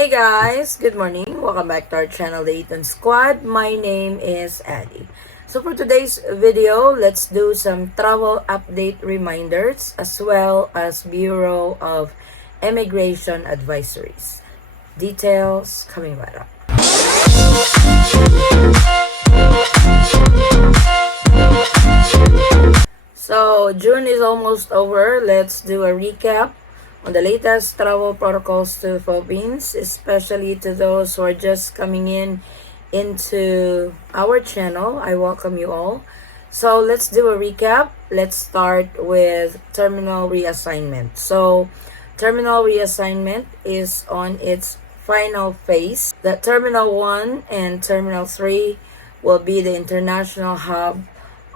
Hey guys, good morning. Welcome back to our channel, the Eaton Squad. My name is Addie. So for today's video, let's do some travel update reminders as well as Bureau of Immigration Advisories. Details coming right up. So June is almost over. Let's do a recap on the latest travel protocols to the Philippines, especially to those who are just coming into our channel. I welcome you all. So let's do a recap. Let's start with terminal reassignment. So terminal reassignment is on its final phase. The Terminal 1 and Terminal 3 will be the international hub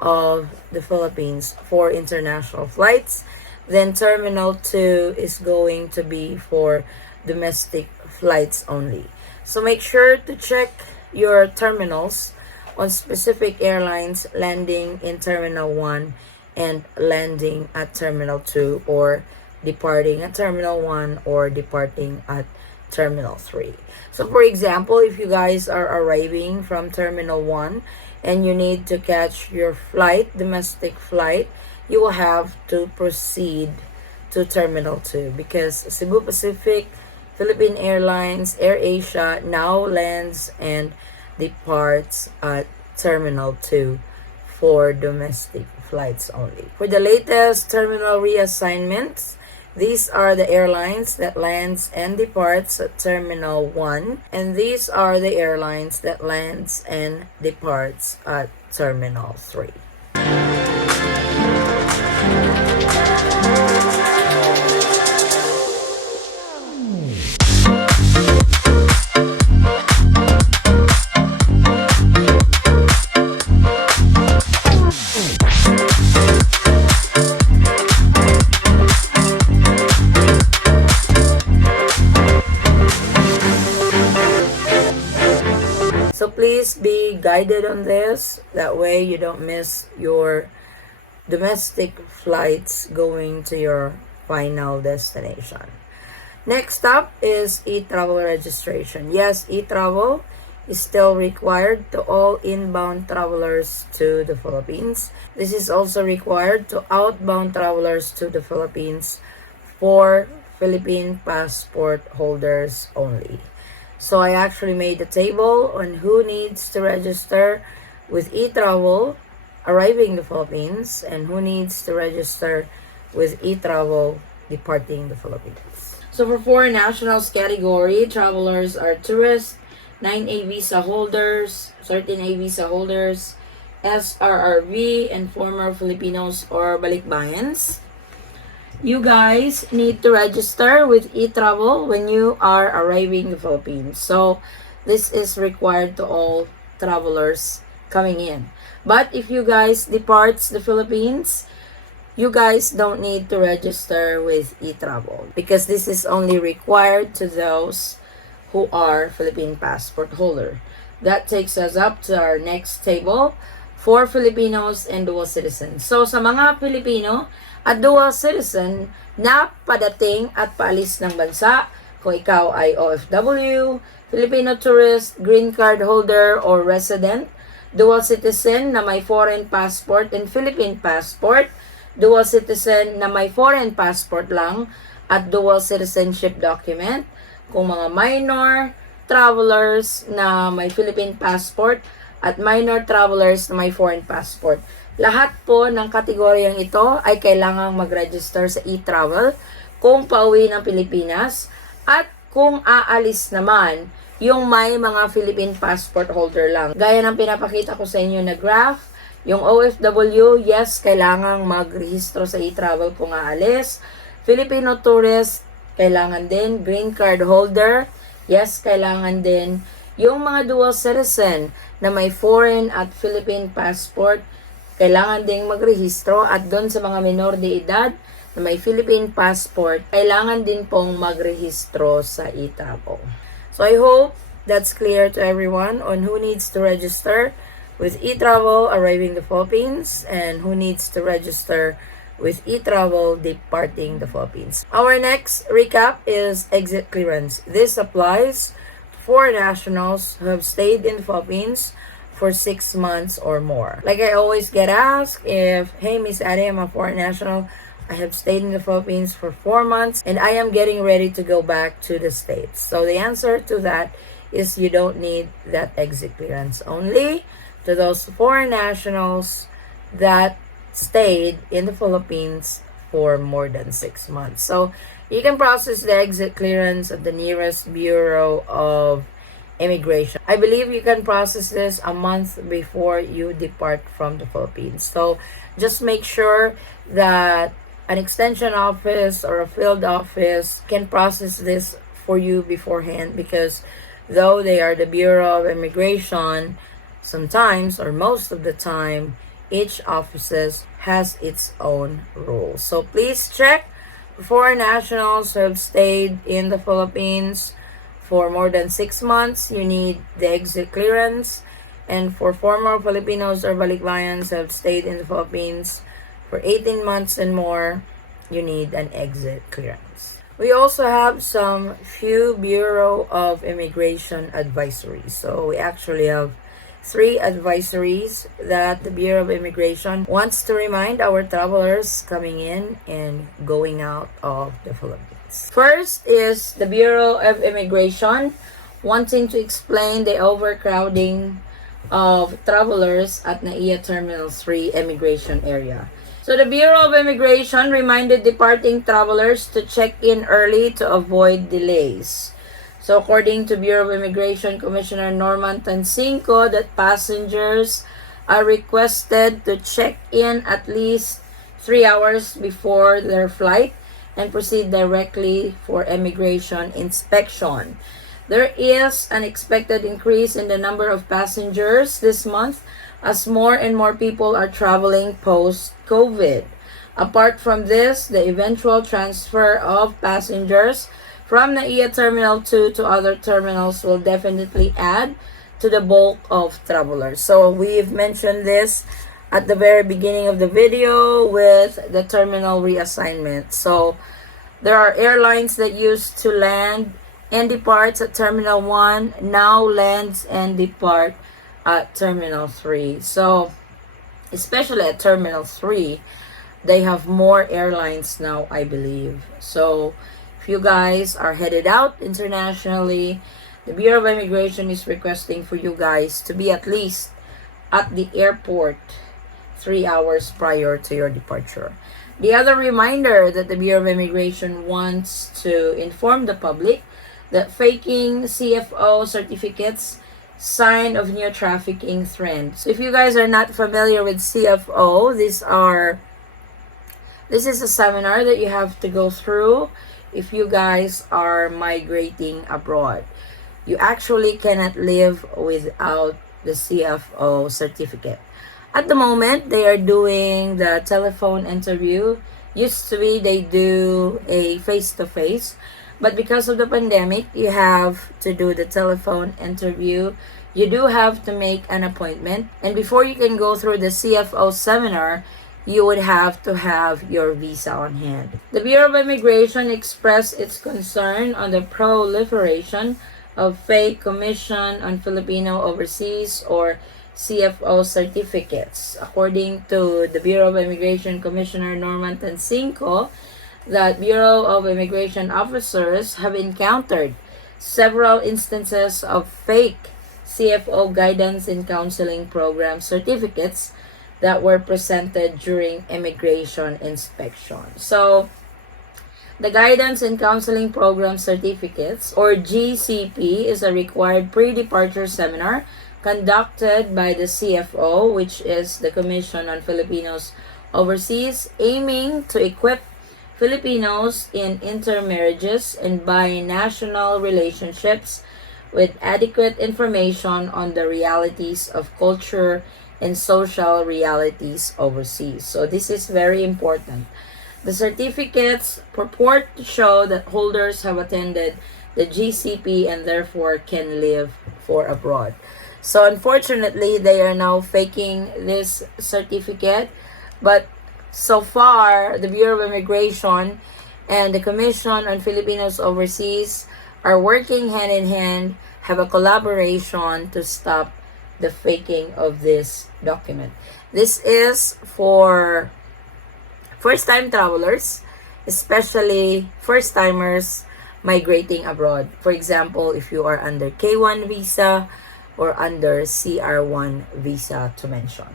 of the Philippines for international flights. Then Terminal 2 is going to be for domestic flights only. So make sure to check your terminals on specific airlines landing in Terminal 1 and landing at Terminal 2, or departing at Terminal 1 or departing at Terminal 3. So for example, if you guys are arriving from Terminal 1 and you need to catch your flight, domestic flight, you will have to proceed to Terminal 2 because Cebu Pacific, Philippine Airlines, AirAsia now lands and departs at Terminal 2 for domestic flights only. For the latest terminal reassignments, these are the airlines that lands and departs at Terminal 1, and these are the airlines that lands and departs at Terminal 3. So please be guided on this. That way you don't miss your domestic flights going to your final destination. Next up is e-travel registration. Yes, e-travel is still required to all inbound travelers to the Philippines. This is also required to outbound travelers to the Philippines for Philippine passport holders only. So I actually made a table on who needs to register with e-travel arriving the Philippines and who needs to register with e-travel departing the Philippines. So for foreign nationals category, travelers are tourists, 9A visa holders, 13A visa holders, SRRV, and former Filipinos or balikbayans. You guys need to register with e-travel when you are arriving in the Philippines. So this is required to all travelers coming in. But if you guys departs the Philippines, you guys don't need to register with e-travel because this is only required to those who are Philippine passport holder. That takes us up to our next table for Filipinos and dual citizens. So sa mga Pilipino at dual citizen na padating at paalis ng bansa, kung ikaw ay OFW, Filipino tourist, green card holder or resident, dual citizen na may foreign passport and Philippine passport, dual citizen na may foreign passport lang at dual citizenship document, kung mga minor travelers na may Philippine passport at minor travelers na may foreign passport. Lahat po ng kategoryang ito ay kailangang mag-register sa e-travel kung pauwi ng Pilipinas at kung aalis naman yung may mga Philippine passport holder lang. Gaya ng pinapakita ko sa inyo na graph, yung OFW, yes, kailangang mag-rehistro sa e-travel kung aalis. Filipino tourist, kailangan din. Green card holder, yes, kailangan din. Yung mga dual citizen na may foreign at Philippine passport, kailangan ding magrehistro, at doon sa mga minor de edad na may Philippine passport, kailangan din pong magrehistro sa e-travel. So I hope that's clear to everyone on who needs to register with e-travel arriving the Philippines and who needs to register with e-travel departing the Philippines. Our next recap is exit clearance. This applies for nationals who have stayed in the Philippines for 6 months or more. Like I always get asked if, hey Miss Addie, I'm a foreign national. I have stayed in the Philippines for 4 months and I am getting ready to go back to the States. So the answer to that is you don't need that exit clearance. Only to those foreign nationals that stayed in the Philippines for more than 6 months. So you can process the exit clearance at the nearest Bureau of Immigration. I believe you can process this a month before you depart from the Philippines. So just make sure that an extension office or a field office can process this for you beforehand, because though they are the Bureau of Immigration, sometimes or most of the time each office has its own rules. So please check. For nationals who have stayed in the Philippines for more than 6 months, you need the exit clearance. And for former Filipinos or balikbayans who have stayed in the Philippines for 18 months and more, you need an exit clearance. We also have some few Bureau of Immigration advisories. So we actually have 3 advisories that the Bureau of Immigration wants to remind our travelers coming in and going out of the Philippines. First is the Bureau of Immigration wanting to explain the overcrowding of travelers at NAIA Terminal 3 immigration area. So the Bureau of Immigration reminded departing travelers to check in early to avoid delays. So according to Bureau of Immigration Commissioner Norman Tancinco, that passengers are requested to check in at least 3 hours before their flight and proceed directly for immigration inspection. There is an expected increase in the number of passengers this month as more and more people are traveling post-COVID. Apart from this, the eventual transfer of passengers from NAIA Terminal 2 to other terminals will definitely add to the bulk of travelers. So we've mentioned this at the very beginning of the video with the terminal reassignment. So there are airlines that used to land and departs at Terminal 1, now lands and depart at Terminal 3. So especially at Terminal 3, they have more airlines now, I believe. So if you guys are headed out internationally, the Bureau of Immigration is requesting for you guys to be at least at the airport 3 hours prior to your departure. The other reminder that the Bureau of Immigration wants to inform the public that faking CFO certificates sign of new trafficking trend. So if you guys are not familiar with CFO, this is a seminar that you have to go through if you guys are migrating abroad. You actually cannot live without the CFO certificate. At the moment, they are doing the telephone interview. Used to be they do a face-to-face, but because of the pandemic, you have to do the telephone interview. You do have to make an appointment, and before you can go through the CFO seminar, you would have to have your visa on hand. The Bureau of Immigration expressed its concern on the proliferation of fake Commission on Filipino Overseas or CFO certificates. According to the Bureau of Immigration Commissioner Norman Tancinco, that Bureau of Immigration officers have encountered several instances of fake CFO guidance and counseling program certificates that were presented during immigration inspection. So, the Guidance and Counseling Program Certificates, or GCP, is a required pre-departure seminar conducted by the CFO, which is the Commission on Filipinos Overseas, aiming to equip Filipinos in intermarriages and binational relationships with adequate information on the realities of culture and social realities overseas. So this is very important. The certificates purport to show that holders have attended the GCP and therefore can live for abroad. So unfortunately, they are now faking this certificate, but So far, the Bureau of Immigration and the Commission on Filipinos Overseas are working hand in hand, have a collaboration to stop the faking of this document. This is for first-time travelers, especially first-timers migrating abroad. For example, if you are under K1 visa or under CR1 visa to mention.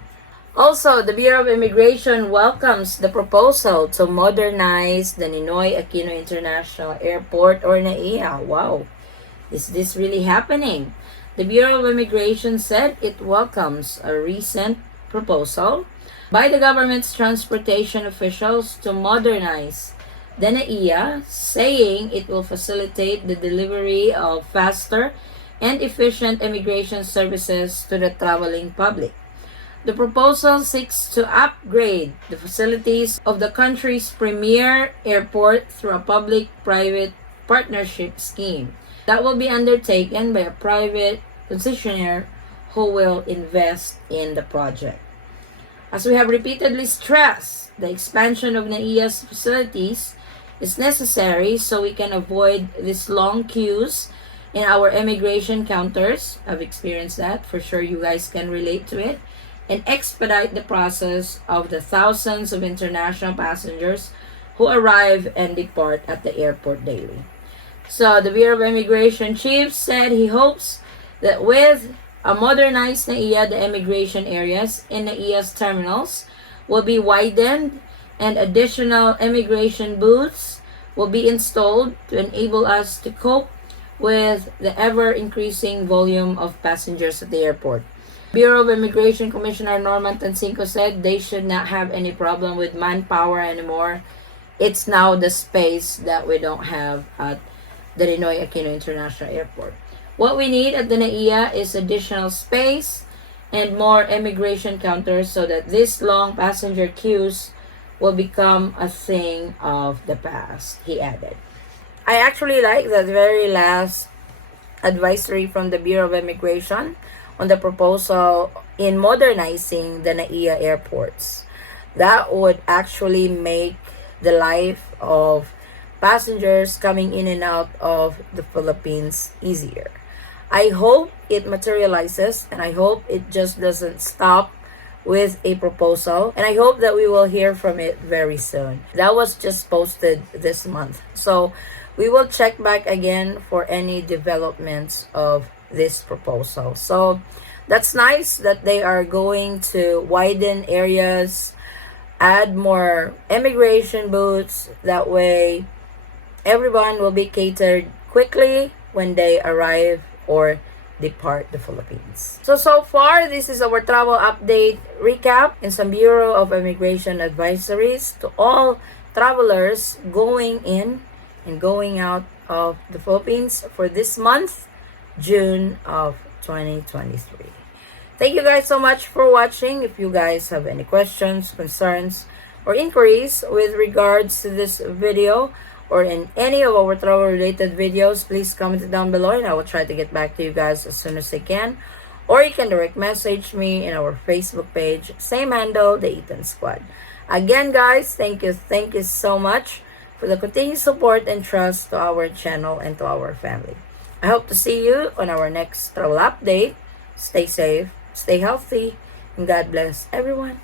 Also, the Bureau of Immigration welcomes the proposal to modernize the Ninoy Aquino International Airport, or NAIA. Wow, is this really happening? The Bureau of Immigration said it welcomes a recent proposal by the government's transportation officials to modernize the NAIA, saying it will facilitate the delivery of faster and efficient immigration services to the traveling public. The proposal seeks to upgrade the facilities of the country's premier airport through a public-private partnership scheme that will be undertaken by a private concessionaire who will invest in the project. As we have repeatedly stressed, the expansion of NAIA's facilities is necessary so we can avoid these long queues in our immigration counters. I've experienced that. For sure, you guys can relate to it. And expedite the process of the thousands of international passengers who arrive and depart at the airport daily. So the Bureau of Immigration chief said he hopes that with a modernized NAIA, the immigration areas in NAIA's terminals will be widened and additional immigration booths will be installed to enable us to cope with the ever-increasing volume of passengers at the airport. Bureau of Immigration Commissioner Norman Tancinco said they should not have any problem with manpower anymore. It's now the space that we don't have at the Ninoy Aquino International Airport. What we need at the NAIA is additional space and more immigration counters so that these long passenger queues will become a thing of the past, he added. I actually like that very last advisory from the Bureau of Immigration on the proposal in modernizing the NAIA airports. That would actually make the life of passengers coming in and out of the Philippines easier. I hope it materializes, and I hope it just doesn't stop with a proposal, and I hope that we will hear from it very soon. That was just posted this month, so we will check back again for any developments of this proposal. So that's nice that they are going to widen areas, add more immigration booths. That way everyone will be catered quickly when they arrive or depart the Philippines. So far, this is our travel update recap and some Bureau of Immigration advisories to all travelers going in and going out of the Philippines for this month, June of 2023. Thank you guys so much for watching. If you guys have any questions, concerns, or inquiries with regards to this video or in any of our travel related videos, please comment it down below and I will try to get back to you guys as soon as I can. Or you can direct message me in our Facebook page, same handle, the Eaton Squad. Again guys, thank you so much for the continued support and trust to our channel and to our family. I hope to see you on our next travel update. Stay safe, stay healthy, and God bless everyone.